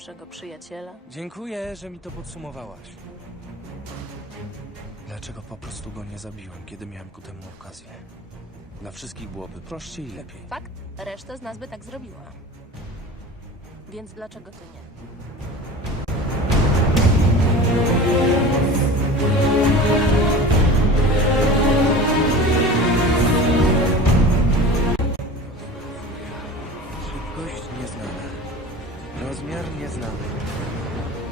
najlepszego przyjaciela. Dziękuję, że mi to podsumowałaś. Dlaczego po prostu go nie zabiłem, kiedy miałem ku temu okazję? Dla wszystkich byłoby prościej i lepiej. Fakt, reszta z nas by tak zrobiła. Więc dlaczego ty nie? Szybkość nieznana. Rozmiar nieznany.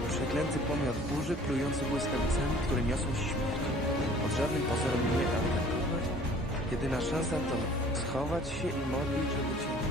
Przeklęty pomiot burzy, plujący błyskawicami, które niosą ci śmierć. Pod żadnym pozorem nie atakować. Jedyna szansa to schować się i modlić, żeby cię nie...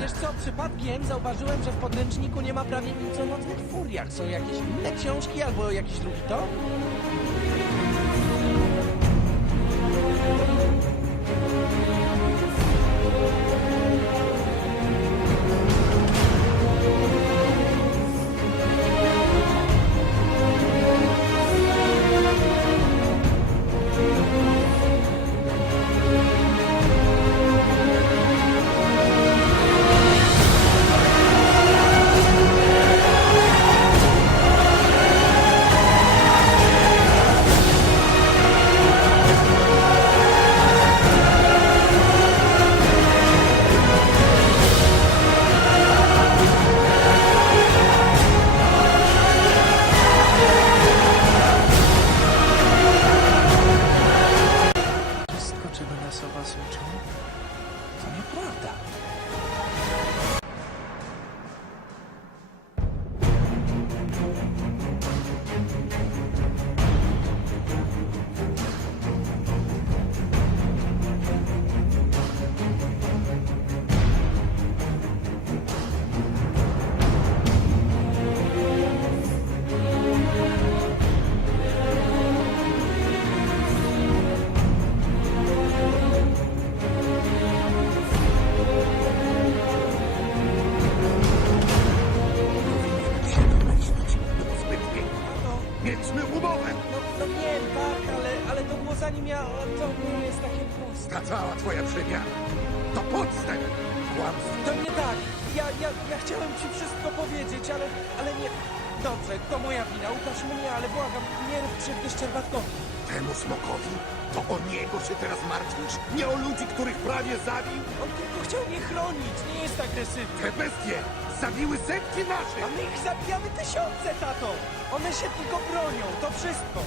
Wiesz co, przypadkiem zauważyłem, że w podręczniku nie ma prawie nic o nocnych furiach. Są jakieś inne książki albo jakiś drugi tom? Wszystko, czego nas o was uczą, to nieprawda. Mieliśmy umowę! No wiem, tak, ale to było zanim ja... To nie jest takie proste. Ta cała twoja przemiana to podstęp! Kłamstwo! To nie tak. Ja chciałem ci wszystko powiedzieć, ale nie... Dobrze, to moja wina, ukaż mnie, ale błagam, nie rób krzywdy Szczerbatkowi. Temu smokowi? To o niego się teraz martwisz? Nie o ludzi, których prawie zabił? On tylko chciał mnie chronić, nie jest agresywny. Te bestie zabiły setki naszych! A my ich zabijamy tysiące, tato! One się tylko bronią, to wszystko!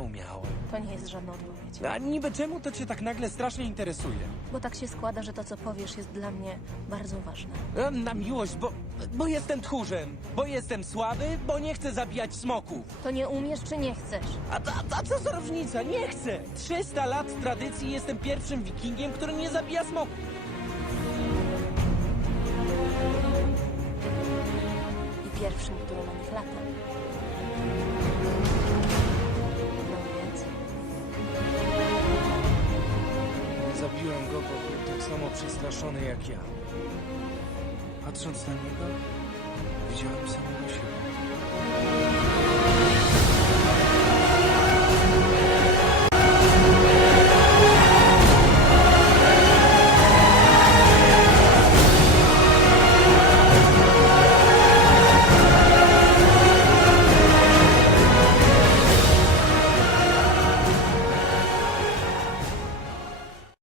nie umiałem. To nie jest żadna odpowiedź. A niby czemu to cię tak nagle strasznie interesuje? Bo tak się składa, że to, co powiesz, jest dla mnie bardzo ważne. Na miłość, bo jestem tchórzem, bo jestem słaby, bo nie chcę zabijać smoków. To nie umiesz, czy nie chcesz? A co za różnica? Nie chcę! 300 lat tradycji i jestem pierwszym wikingiem, który nie zabija smoków. I pierwszym, który na nich lata. No więc... Zabiłem go, bo był tak samo przestraszony jak ja. Patrząc na niego, widziałem samego siebie.